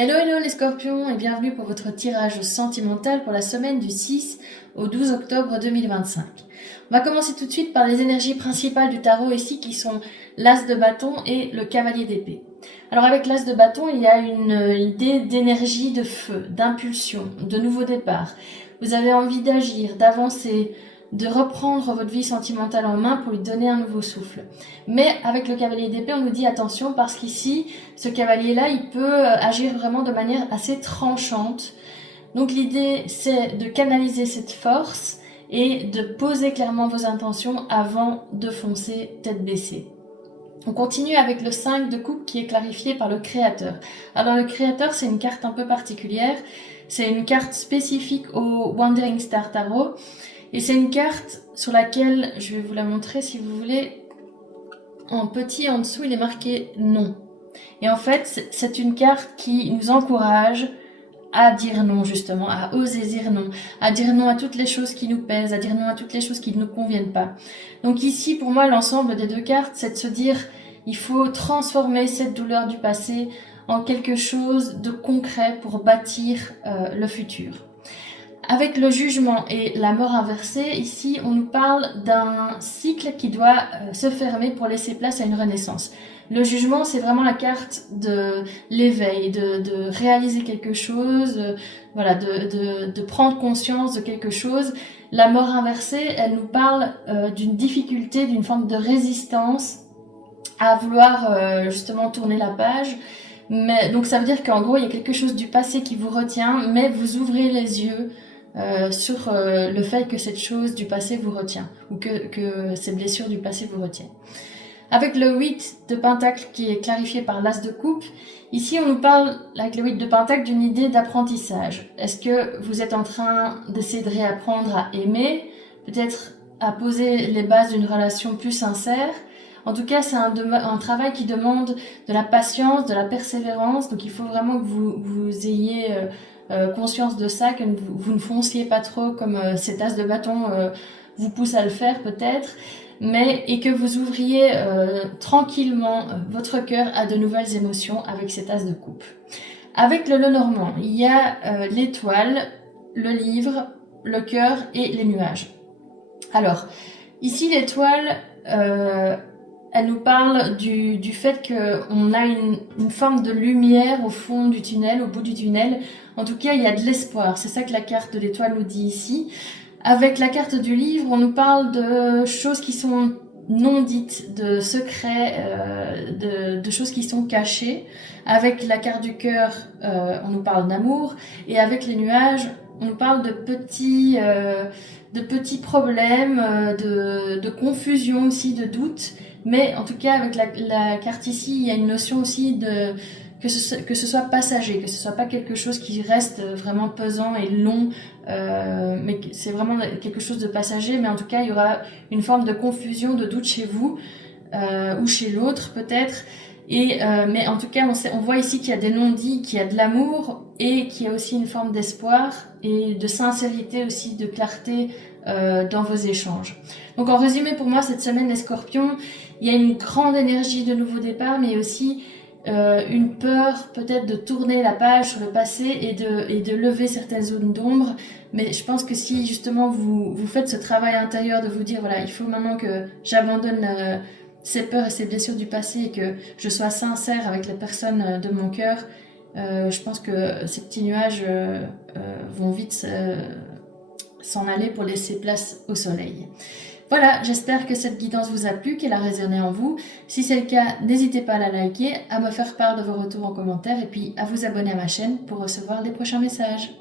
Hello hello les scorpions et bienvenue pour votre tirage sentimental pour la semaine du 6 au 12 octobre 2025. On va commencer tout de suite par les énergies principales du tarot ici qui sont l'as de bâton et le cavalier d'épée. Alors avec l'as de bâton, il y a une idée d'énergie, de feu, d'impulsion, de nouveau départ. Vous avez envie d'agir, d'avancer, de reprendre votre vie sentimentale en main pour lui donner un nouveau souffle. Mais avec le cavalier d'épée, on nous dit attention parce qu'ici, ce cavalier-là, il peut agir vraiment de manière assez tranchante. Donc l'idée, c'est de canaliser cette force et de poser clairement vos intentions avant de foncer tête baissée. On continue avec le 5 de coupe qui est clarifié par le créateur. Alors le créateur, c'est une carte un peu particulière. C'est une carte spécifique au Wandering Star Tarot. Et c'est une carte sur laquelle, je vais vous la montrer si vous voulez, en petit en dessous, il est marqué non. Et en fait, c'est une carte qui nous encourage à dire non justement, à oser dire non, à dire non à toutes les choses qui nous pèsent, à dire non à toutes les choses qui ne nous conviennent pas. Donc ici, pour moi, l'ensemble des deux cartes, c'est de se dire, il faut transformer cette douleur du passé en quelque chose de concret pour bâtir le futur. Avec le jugement et la mort inversée, ici on nous parle d'un cycle qui doit se fermer pour laisser place à une renaissance. Le jugement, c'est vraiment la carte de l'éveil, de réaliser quelque chose, voilà, de prendre conscience de quelque chose. La mort inversée, elle nous parle d'une difficulté, d'une forme de résistance à vouloir justement tourner la page. Mais, donc ça veut dire qu'en gros, il y a quelque chose du passé qui vous retient, mais vous ouvrez les yeux sur le fait que cette chose du passé vous retient, ou que ces blessures du passé vous retiennent. Avec le 8 de pentacle qui est clarifié par l'as de coupe, ici on nous parle, avec le 8 de pentacle, d'une idée d'apprentissage. Est-ce que vous êtes en train d'essayer de réapprendre à aimer, peut-être à poser les bases d'une relation plus sincère? En tout cas, c'est un travail qui demande de la patience, de la persévérance, donc il faut vraiment que vous ayez conscience de ça, que vous ne fonciez pas trop comme cet as de bâton vous pousse à le faire peut-être, et que vous ouvriez tranquillement votre cœur à de nouvelles émotions avec cet as de coupe. Avec le Lenormand, il y a l'étoile, le livre, le cœur et les nuages. Alors, ici l'étoile, elle nous parle du fait qu'on a une forme de lumière au fond du tunnel, au bout du tunnel. En tout cas, il y a de l'espoir. C'est ça que la carte de l'étoile nous dit ici. Avec la carte du livre, on nous parle de choses qui sont non dites, de secrets, de choses qui sont cachées. Avec la carte du cœur, on nous parle d'amour. Et avec les nuages, on nous parle de petits problèmes, de confusion aussi, de doutes. Mais en tout cas, avec la carte ici, il y a une notion aussi que ce soit passager, que ce soit pas quelque chose qui reste vraiment pesant et long, mais c'est vraiment quelque chose de passager. Mais en tout cas, il y aura une forme de confusion, de doute chez vous ou chez l'autre peut-être. Mais en tout cas, on voit ici qu'il y a des non-dits, qu'il y a de l'amour et qu'il y a aussi une forme d'espoir et de sincérité aussi, de clarté dans vos échanges. Donc en résumé, pour moi, cette semaine, les scorpions, il y a une grande énergie de nouveau départ, mais aussi une peur peut-être de tourner la page sur le passé et de lever certaines zones d'ombre. Mais je pense que si justement vous faites ce travail intérieur de vous dire, voilà, il faut maintenant que j'abandonne ces peurs et ces blessures du passé et que je sois sincère avec les personnes de mon cœur, je pense que ces petits nuages vont vite s'en aller pour laisser place au soleil. Voilà, j'espère que cette guidance vous a plu, qu'elle a résonné en vous. Si c'est le cas, n'hésitez pas à la liker, à me faire part de vos retours en commentaire et puis à vous abonner à ma chaîne pour recevoir les prochains messages.